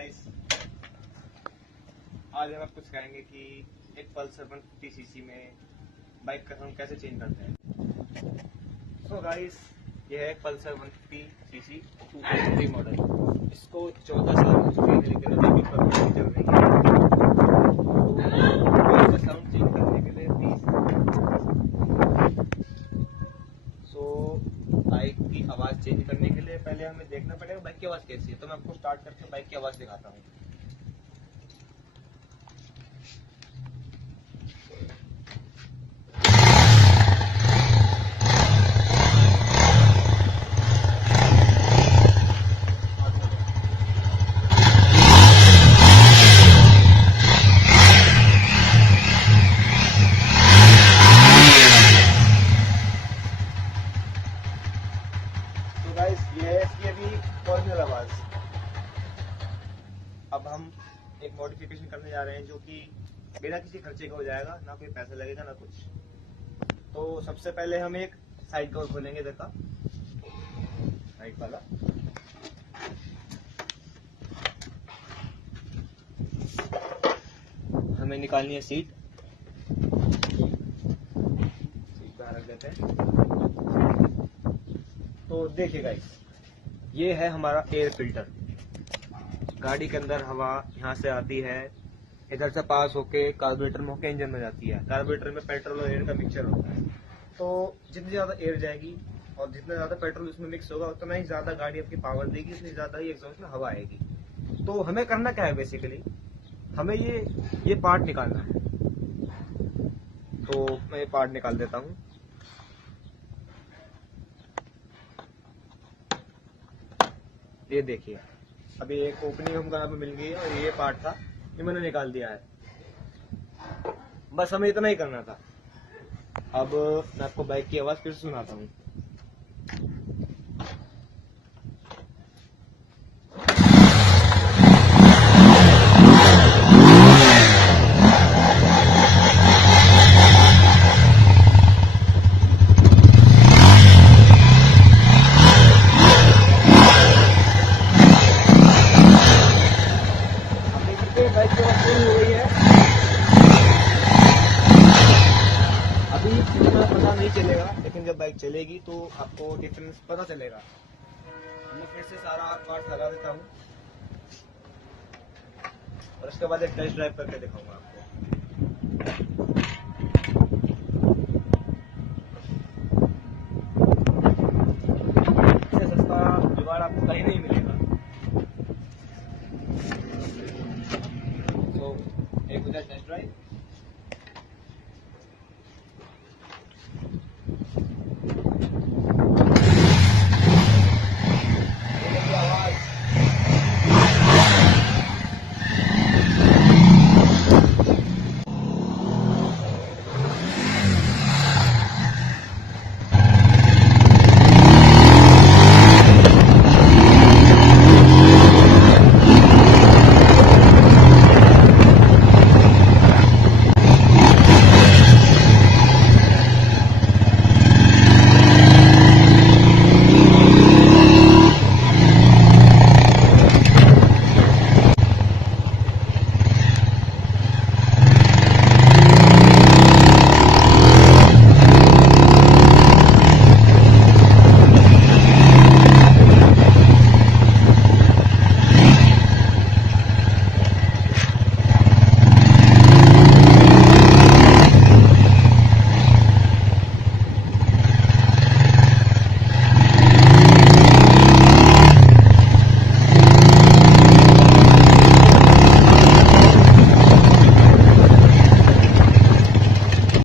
Guys, आज हम आपको सिखाएंगे कि एक पल्सर 150 सीसी में बाइक का हम कैसे चेंज करते हैं। सो गाइस, ये है एक पल्सर 150 सीसी 2003 मॉडल। इसको 14 साल हो चुके हैं, लेकिन अभी भी परफेक्टली चल रही है। साउंड चेंज करने के लिए प्लीज बाइक की आवाज़ चेंज करने के लिए पहले हमें देखना पड़ेगा बाइक की आवाज़ कैसी है। तो मैं आपको स्टार्ट करके बाइक की आवाज़ दिखाता हूँ। तो गाइस, ये है इसकी अभी ओरिजिनल आवाज़। अब हम एक मॉडिफिकेशन करने जा रहे हैं जो कि बिना किसी खर्चे का हो जाएगा, ना कोई पैसा लगेगा ना कुछ। तो सबसे पहले हम एक साइड कवर खोलेंगे, देखा साइड वाला। हमें निकालनी है सीट बाहर रख देते हैं। तो देखिए गाइस, ये है हमारा एयर फिल्टर। गाड़ी के अंदर हवा यहाँ से आती है, इधर से पास होके कार्बोरेटर में होके इंजन में जाती है। कार्बोरेटर में पेट्रोल और एयर का मिक्सचर होता है। तो जितनी ज्यादा एयर जाएगी और जितना ज्यादा पेट्रोल उसमें मिक्स होगा, उतना ही ज्यादा गाड़ी आपकी पावर देगी, उतनी ज्यादा ही एग्जॉस्ट में हवा आएगी। तो हमें करना क्या है, बेसिकली हमें ये पार्ट निकालना है। तो मैं ये पार्ट निकाल देता हूँ। ये देखिए, अभी एक ओपनिंग हमको यहाँ पे मिल गई है और ये पार्ट था, ये मैंने निकाल दिया है। बस हमें इतना ही करना था। अब मैं आपको बाइक की आवाज़ फिर से सुनाता हूँ। बाइक की आवाज़ पूरी हो गई है। अभी इतना पता नहीं चलेगा, लेकिन जब बाइक चलेगी तो आपको डिफरेंस पता चलेगा। मैं फिर से सारा पार्ट लगा देता हूँ और उसके बाद एक टेस्ट ड्राइव करके दिखाऊंगा आपको।